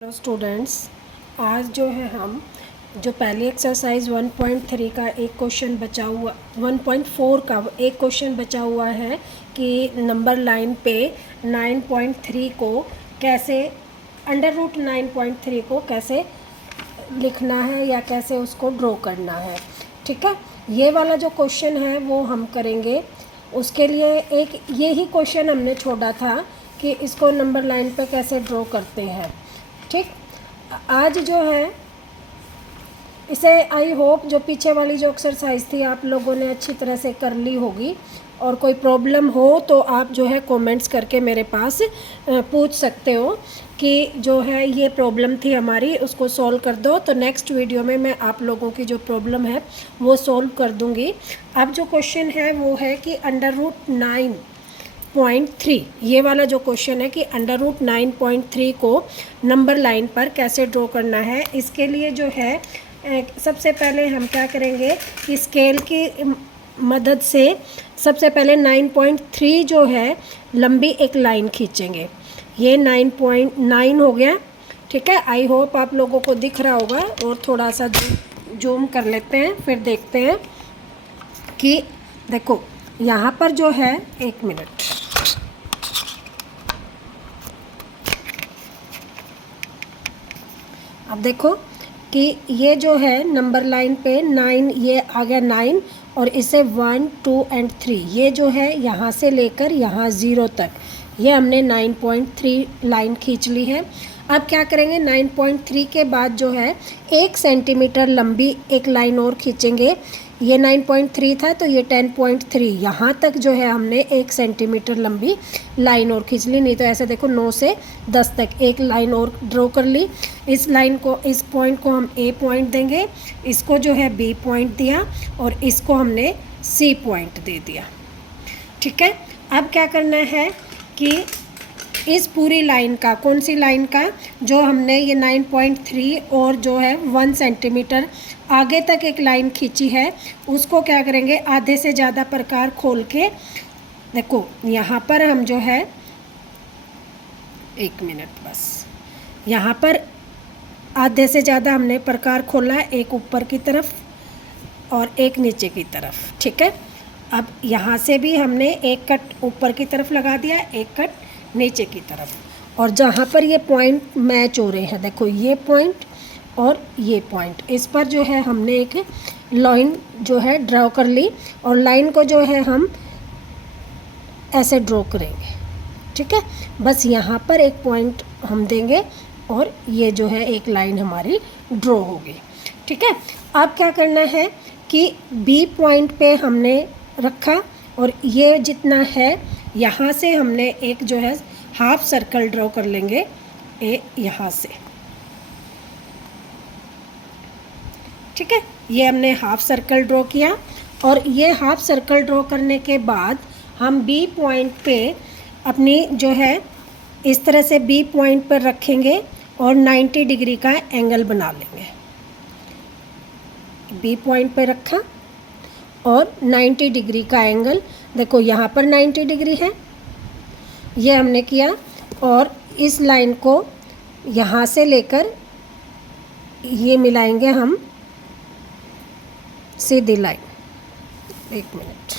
Hello students, आज जो है हम जो पहली एक्सरसाइज 1.3 का एक क्वेश्चन बचा हुआ 1.4 का एक क्वेश्चन बचा हुआ है कि नंबर लाइन पे 9.3 को कैसे अंडर रूट 9.3 को कैसे लिखना है या कैसे उसको ड्रॉ करना है। ठीक है, ये वाला जो क्वेश्चन है वो हम करेंगे। उसके लिए एक ये ही क्वेश्चन हमने छोड़ा था कि इसको नंबर लाइन पे कैसे ड्रॉ करते हैं। ठीक, आज जो है इसे आई होप जो पीछे वाली जो एक्सरसाइज थी आप लोगों ने अच्छी तरह से कर ली होगी, और कोई प्रॉब्लम हो तो आप जो है कमेंट्स करके मेरे पास पूछ सकते हो कि जो है ये प्रॉब्लम थी हमारी, उसको सॉल्व कर दो। तो नेक्स्ट वीडियो में मैं आप लोगों की जो प्रॉब्लम है वो सॉल्व कर दूंगी। अब जो क्वेश्चन है वो है कि अंडर रूट 9.3, ये वाला जो क्वेश्चन है कि अंडर रूट 9.3 को नंबर लाइन पर कैसे ड्रॉ करना है। इसके लिए जो है सबसे पहले हम क्या करेंगे कि स्केल की मदद से सबसे पहले 9.3 जो है लंबी एक लाइन खींचेंगे। ये 9.9 हो गया। ठीक है, आई होप आप लोगों को दिख रहा होगा, और थोड़ा सा जूम कर लेते हैं फिर देखते हैं कि देखो यहाँ पर जो है, एक मिनट, अब देखो कि ये जो है नंबर लाइन पे 9, ये आ गया 9, और इसे 1, 2 एंड 3, ये जो है यहाँ से लेकर यहाँ 0 तक, ये हमने 9.3 लाइन खींच ली है। अब क्या करेंगे, 9.3 के बाद जो है 1 सेंटीमीटर लंबी एक लाइन और खींचेंगे। ये 9.3 था तो ये 10.3, यहाँ तक जो है हमने 1 सेंटीमीटर लंबी लाइन और खींच ली। नहीं तो ऐसे देखो 9 से 10 तक एक लाइन और ड्रॉ कर ली। इस लाइन को, इस पॉइंट को हम ए पॉइंट देंगे, इसको जो है बी पॉइंट दिया, और इसको हमने सी पॉइंट दे दिया। ठीक है, अब क्या करना है कि इस पूरी लाइन का, कौन सी लाइन का, जो हमने ये 9.3 और जो है 1 सेंटीमीटर आगे तक एक लाइन खींची है, उसको क्या करेंगे, आधे से ज़्यादा प्रकार खोल के देखो यहाँ पर हम जो है, एक मिनट बस, यहाँ पर आधे से ज़्यादा हमने प्रकार खोला है, एक ऊपर की तरफ और एक नीचे की तरफ। ठीक है, अब यहाँ से भी हमने एक कट ऊपर की तरफ लगा दिया, एक कट नीचे की तरफ, और जहाँ पर ये पॉइंट मैच हो रहे हैं, देखो ये पॉइंट और ये पॉइंट, इस पर जो है हमने एक लाइन जो है ड्रॉ कर ली, और लाइन को जो है हम ऐसे ड्रॉ करेंगे। ठीक है, बस यहाँ पर एक पॉइंट हम देंगे और ये जो है एक लाइन हमारी ड्रॉ होगी। ठीक है, अब क्या करना है कि बी पॉइंट पे हमने रखा, और ये जितना है यहाँ से हमने एक जो है हाफ सर्कल ड्रॉ कर लेंगे यहाँ से। ठीक है, ये हमने हाफ सर्कल ड्रॉ किया, और ये हाफ सर्कल ड्रॉ करने के बाद हम बी पॉइंट पे अपनी जो है इस तरह से बी पॉइंट पर रखेंगे और 90 डिग्री का एंगल बना लेंगे। बी पॉइंट पे रखा और 90 डिग्री का एंगल, देखो यहाँ पर 90 डिग्री है, ये हमने किया, और इस लाइन को यहाँ से लेकर ये मिलाएंगे हम सीधी लाइन। एक मिनट,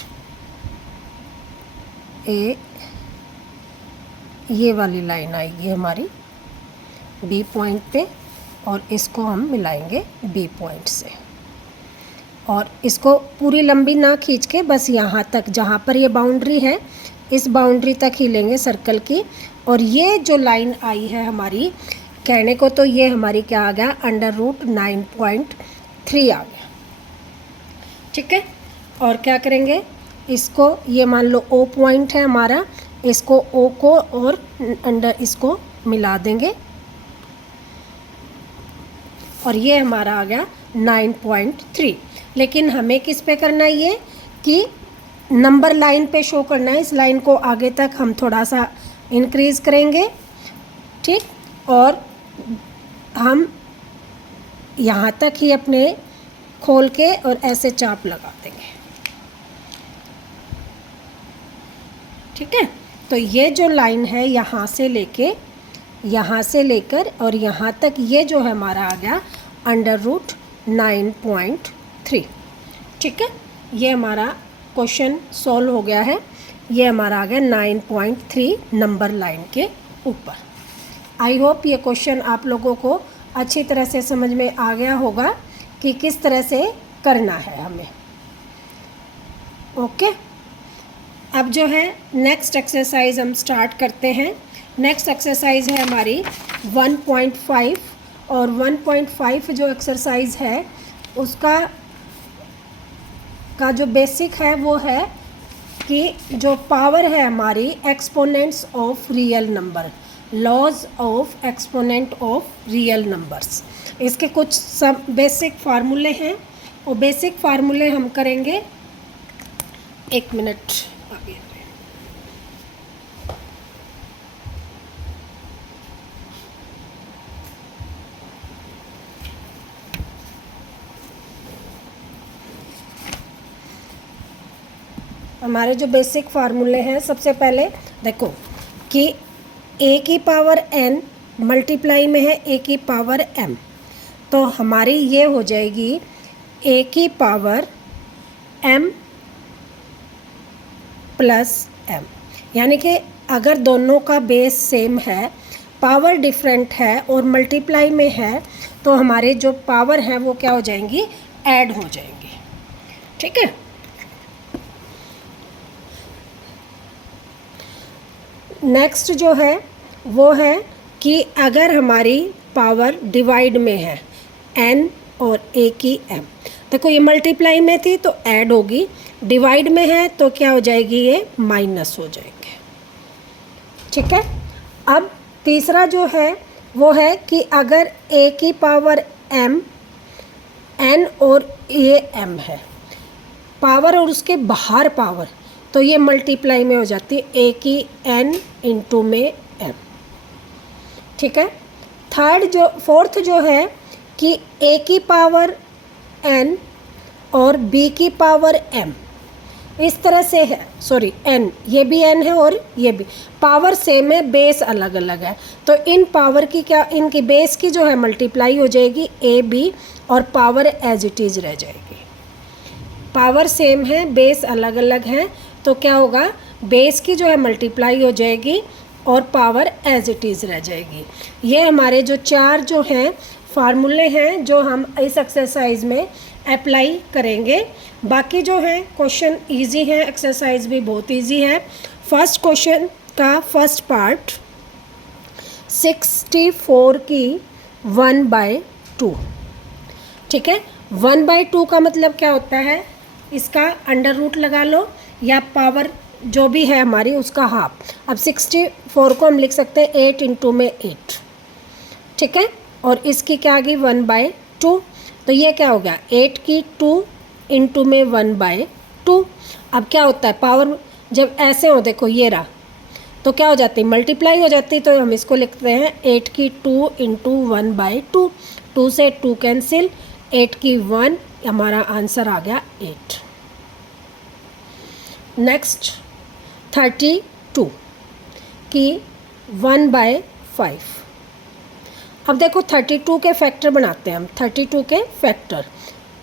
ये वाली लाइन आएगी हमारी बी पॉइंट पे, और इसको हम मिलाएंगे बी पॉइंट से, और इसको पूरी लंबी ना खींच के बस यहाँ तक, जहाँ पर ये बाउंड्री है इस बाउंड्री तक ही लेंगे सर्कल की। और ये जो लाइन आई है हमारी, कहने को तो ये हमारी क्या आ गया, अंडर रूट 9.3 आ गया। ठीक है, और क्या करेंगे, इसको, ये मान लो ओ पॉइंट है हमारा, इसको ओ को और अंडर इसको मिला देंगे, और ये हमारा आ गया 9.3। लेकिन हमें किस पे करना है, ये कि नंबर लाइन पे शो करना है। इस लाइन को आगे तक हम थोड़ा सा इंक्रीज़ करेंगे। ठीक, और हम यहाँ तक ही अपने खोल के और ऐसे चाप लगा देंगे। ठीक है, तो ये जो लाइन है यहाँ से लेके यहाँ से लेकर और यहाँ तक ये जो है हमारा आ गया √9.3। ठीक है, ये हमारा क्वेश्चन सॉल्व हो गया है। ये हमारा आ गया 9.3 नंबर लाइन के ऊपर। आई होप ये क्वेश्चन आप लोगों को अच्छी तरह से समझ में आ गया होगा कि किस तरह से करना है हमें। ओके, अब जो है नेक्स्ट एक्सरसाइज हम स्टार्ट करते हैं। नेक्स्ट एक्सरसाइज है हमारी 1.5 और 1.5 जो एक्सरसाइज है उसका जो बेसिक है वो है कि जो पावर है हमारी exponents of real number, laws of exponent of real numbers, इसके कुछ सब बेसिक फार्मूले हैं। और बेसिक फार्मूले हम करेंगे, एक मिनट आगे। हमारे जो बेसिक फार्मूले हैं, सबसे पहले देखो कि a की पावर n मल्टीप्लाई में है a की पावर m, तो हमारी ये हो जाएगी a की पावर m प्लस m। यानी कि अगर दोनों का बेस सेम है, पावर डिफरेंट है और मल्टीप्लाई में है, तो हमारे जो पावर हैं वो क्या हो जाएंगी, ऐड हो जाएंगी। ठीक है, नेक्स्ट जो है वो है कि अगर हमारी पावर डिवाइड में है n और a की m, देखो ये मल्टीप्लाई में थी तो ऐड होगी, डिवाइड में है तो क्या हो जाएगी, ये माइनस हो जाएंगे। ठीक है, अब तीसरा जो है वो है कि अगर a की पावर m, n और ये m है, पावर और उसके बाहर पावर, तो ये मल्टीप्लाई में हो जाती है a की n इंटू में m। ठीक है, फोर्थ जो है कि a की पावर n और b की पावर m, इस तरह से है, सॉरी n, ये भी n है और ये भी, पावर सेम है, बेस अलग अलग है, तो इन पावर की क्या, इनकी बेस की जो है मल्टीप्लाई हो जाएगी a b और पावर एज इट इज़ रह जाएगी। पावर सेम है, बेस अलग अलग है, तो क्या होगा, बेस की जो है मल्टीप्लाई हो जाएगी और पावर एज इट इज़ रह जाएगी। ये हमारे जो चार जो हैं फार्मूले हैं जो हम इस एक्सरसाइज में अप्लाई करेंगे। बाकी जो है क्वेश्चन इजी है, एक्सरसाइज भी बहुत इजी है। फर्स्ट क्वेश्चन का फर्स्ट पार्ट 64 की 1/2। ठीक है, 1/2 का मतलब क्या होता है, इसका अंडर रूट लगा लो या पावर जो भी है हमारी उसका हाफ। अब 64 को हम लिख सकते हैं 8 इंटू में 8। ठीक है, और इसकी क्या आ गई 1/2, तो ये क्या हो गया 8 की 2 इंटू में 1/2। अब क्या होता है, पावर जब ऐसे हो, देखो ये रहा, तो क्या हो जाती है, मल्टीप्लाई हो जाती है, तो हम इसको लिखते हैं 8 की 2 इंटू 1/2। 2 से 2 कैंसिल, 8 की 1, हमारा आंसर आ गया 8। नेक्स्ट 32 की 1/5। अब देखो 32 के फैक्टर बनाते हैं हम, 32 के फैक्टर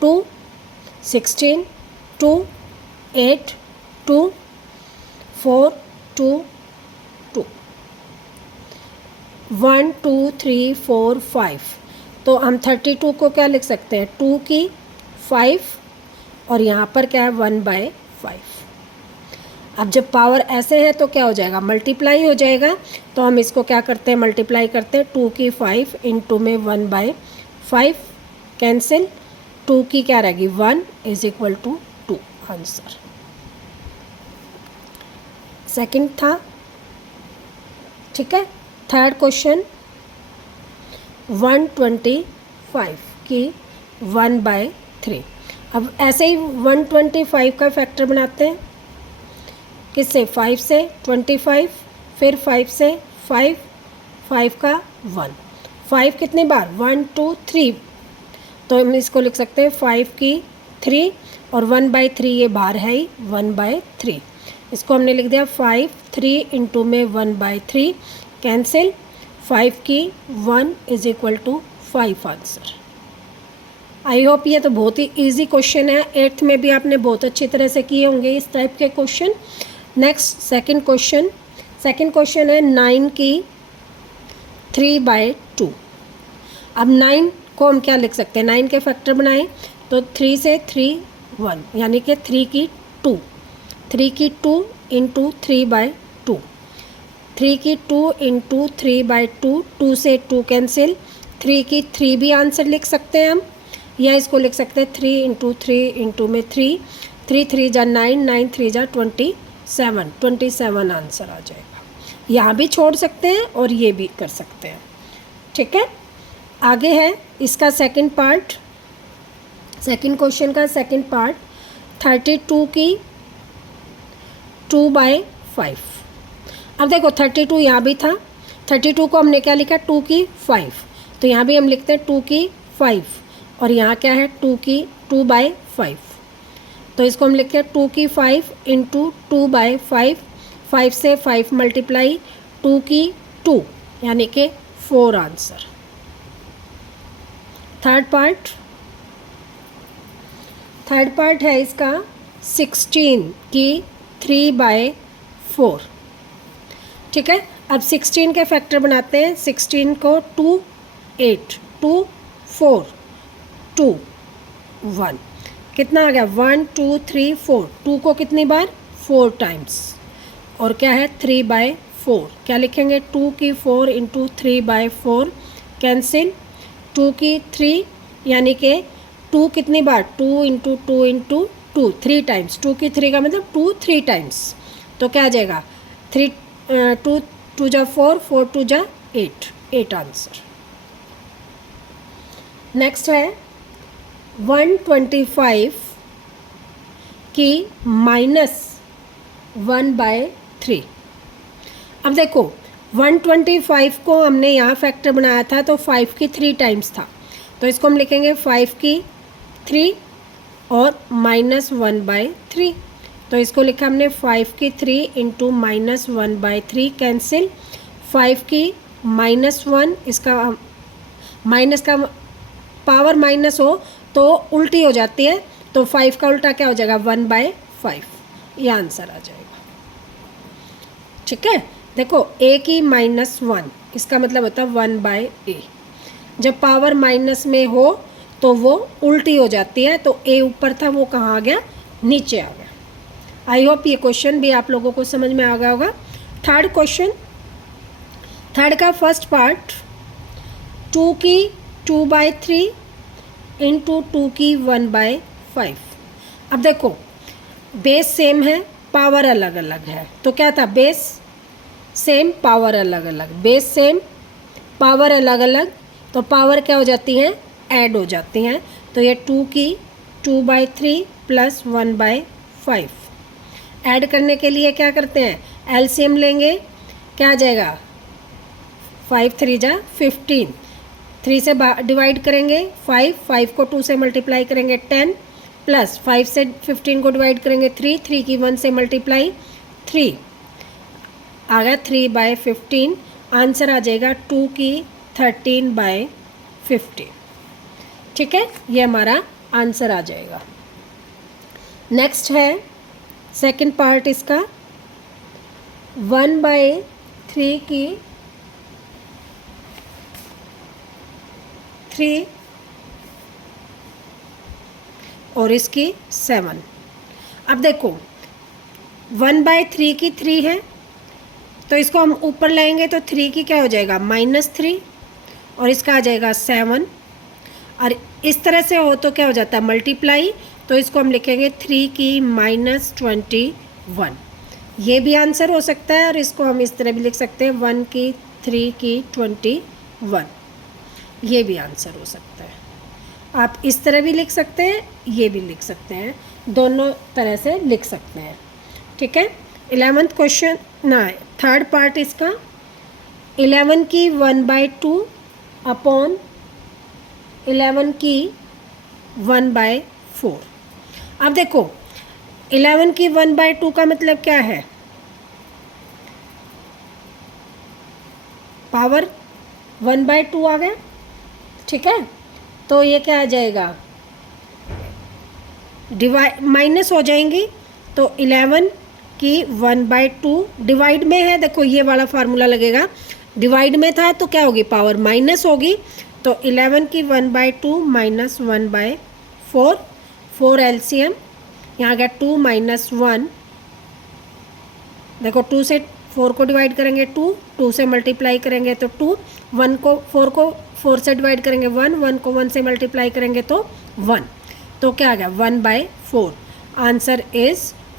2, 16, 2, 8, 2, 4, 2, 2, 1, 2, 3, 4, 5। तो हम 32 को क्या लिख सकते हैं, 2 की 5 और यहाँ पर क्या है 1/5। अब जब पावर ऐसे है तो क्या हो जाएगा, मल्टीप्लाई हो जाएगा, तो हम इसको क्या करते हैं, मल्टीप्लाई करते हैं। 2 की 5 इंटू में 1/5 कैंसिल, 2 की क्या रहेगी 1 is equal to 2 answer. Second था। ठीक है, थर्ड क्वेश्चन 125 की 1/3। अब ऐसे ही 125 का फैक्टर बनाते हैं, किससे, 5 से 25, फिर 5 से 5, 5 का 1, 5 कितनी बार 1 2 3, तो हम इसको लिख सकते हैं 5 की 3 और 1/3 ये बाहर है ही 1/3, इसको हमने लिख दिया 5 3 इंटू में 1/3 कैंसिल, 5 की 1 is equal to 5 answer. I hope ये तो बहुत ही इजी क्वेश्चन है, 8th में भी आपने बहुत अच्छी तरह से किए होंगे इस टाइप के क्वेश्चन। नेक्स्ट सेकंड क्वेश्चन है 9 की 3/2। अब 9 को हम क्या लिख सकते हैं, 9 के फैक्टर बनाएं तो 3 से 3 1, यानी कि 3 की 2 इंटू 3/2, 3 की 2 इंटू 3/2, 2 से 2 कैंसिल, 3 की 3 भी आंसर लिख सकते हैं हम, या इसको लिख सकते हैं 3 इंटू 3 इंटू में 3, 3 3 जा 9, 9 3 जा 27 आंसर आ जाएगा। यहाँ भी छोड़ सकते हैं और ये भी कर सकते हैं, ठीक है। आगे है इसका सेकंड क्वेश्चन का सेकंड पार्ट 32 की 2/5। अब देखो 32 यहाँ भी था, 32 को हमने क्या लिखा 2 की 5, तो यहाँ भी हम लिखते हैं 2 की 5, और यहाँ क्या है 2 की 2/5, तो इसको हम लिखते हैं 2 की 5 इंटू 2/5, 5 से 5 मल्टीप्लाई 2 की 2, यानी कि 4 आंसर। थर्ड पार्ट है इसका 16 की 3/4, ठीक है। अब 16 के फैक्टर बनाते हैं, 16 को 2 8 2 4 2 1, कितना आ गया 1 2 3 4, 2 को कितनी बार 4 टाइम्स, और क्या है 3/4, क्या लिखेंगे 2 की 4 इंटू 3/4 कैंसिल, 2 की 3 यानी कि 2 कितनी बार 2 इंटू 2 इंटू 2 3 टाइम्स, 2 की 3 का मतलब 2 3 टाइम्स, तो क्या आ जाएगा 3 2 2 जा 4 4 2 जा 8 आंसर। नेक्स्ट है 125 की -1/3। अब देखो 125 को हमने यहाँ फैक्टर बनाया था तो 5 की 3 टाइम्स था, तो इसको हम लिखेंगे 5 की 3 और -1/3, तो इसको लिखा हमने 5 की 3 इंटू -1/3 कैंसिल, 5 की -1, इसका माइनस का पावर माइनस हो तो उल्टी हो जाती है, तो 5 का उल्टा क्या हो जाएगा 1/5, ये आंसर आ जाएगा, ठीक है। देखो a की -1, इसका मतलब होता है 1/a, जब पावर माइनस में हो तो वो उल्टी हो जाती है, तो a ऊपर था वो कहाँ आ गया नीचे आ गया। आई होप ये क्वेश्चन भी आप लोगों को समझ में आ गया होगा। थर्ड का फर्स्ट पार्ट 2 की 2/3 इंटू 2 की 1/5। अब देखो बेस सेम है, पावर अलग अलग है, तो क्या था बेस सेम पावर अलग अलग, बेस सेम पावर अलग अलग, तो पावर क्या हो जाती हैं ऐड हो जाती हैं, तो ये 2 की 2/3 प्लस 1/5। ऐड करने के लिए क्या करते हैं एलसीएम लेंगे, क्या आ जाएगा 5 3 जा 15, 3 से डिवाइड करेंगे 5 को 2 से मल्टीप्लाई करेंगे 10, प्लस 5 से 15 को डिवाइड करेंगे 3 की 1 से मल्टीप्लाई 3, आ गया 3/15, आंसर आ जाएगा 2 की 13/15, ठीक है, ये हमारा आंसर आ जाएगा। नेक्स्ट है सेकंड पार्ट इसका 1/3 की 3 और इसकी 7। अब देखो 1/3 की 3 है, तो इसको हम ऊपर लाएंगे तो 3 की क्या हो जाएगा -3, और इसका आ जाएगा 7, और इस तरह से हो तो क्या हो जाता है मल्टीप्लाई, तो इसको हम लिखेंगे 3 की -21, ये भी आंसर हो सकता है, और इसको हम इस तरह भी लिख सकते हैं 1 की 3 की 21, ये भी आंसर हो सकता है। आप इस तरह भी लिख सकते हैं, ये भी लिख सकते हैं, दोनों तरह से लिख सकते हैं, ठीक है। 11th क्वेश्चन ना थर्ड पार्ट इसका 11 की 1/2 अपॉन 11 की 1/4। अब देखो 11 की 1/2 का मतलब क्या है, पावर 1/2 आ गया, ठीक है। तो ये क्या आ जाएगा, डिवाइड माइनस हो जाएंगी, तो 11 की 1/2 डिवाइड में है, देखो ये वाला फार्मूला लगेगा, डिवाइड में था तो क्या होगी, पावर माइनस होगी, तो 11 की 1/2 माइनस 1/4, 4 एलसीएम, यहाँ गया 2 माइनस 1, देखो 2 से 4 को डिवाइड करेंगे 2 से मल्टीप्लाई करेंगे तो 2, 1 को 4 से डिवाइड करेंगे 1 को 1 से मल्टीप्लाई करेंगे तो 1, तो क्या आ गया 1/4। आंसर इज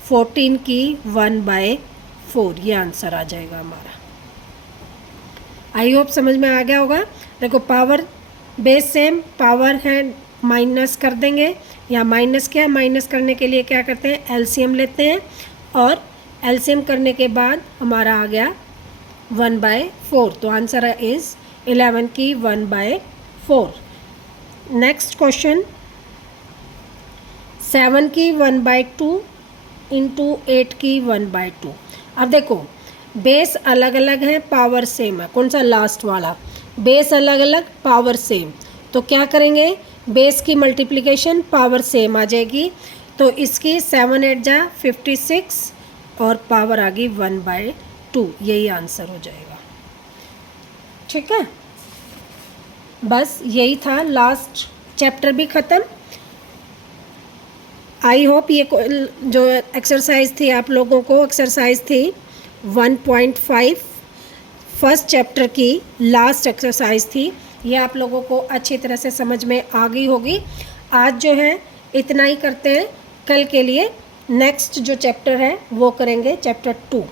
14 की 1/4, ये आंसर आ जाएगा हमारा। आई होप समझ में आ गया होगा। देखो पावर बेस सेम, पावर है माइनस कर देंगे, या माइनस क्या, माइनस करने के लिए क्या करते हैं, एलसीएम लेते हैं, और एलसीएम करने के बाद हमारा आ गया 1/4, तो आंसर इज 11 की 1/4। नेक्स्ट क्वेश्चन, 7 की 1/2 इंटू 8 की 1/2। अब देखो बेस अलग अलग है, पावर सेम है, कौन सा, लास्ट वाला, बेस अलग अलग पावर सेम, तो क्या करेंगे, बेस की मल्टीप्लिकेशन पावर सेम आ जाएगी, तो इसकी 7 8 जा 56 और पावर आ गई 1/2, यही आंसर हो जाएगा, ठीक है। बस यही था, लास्ट चैप्टर भी ख़त्म। आई होप ये जो एक्सरसाइज थी आप लोगों को, एक्सरसाइज थी 1.5 फर्स्ट चैप्टर की लास्ट एक्सरसाइज थी, ये आप लोगों को अच्छी तरह से समझ में आ गई होगी। आज जो है इतना ही करते हैं, कल के लिए नेक्स्ट जो चैप्टर है वो करेंगे चैप्टर 2।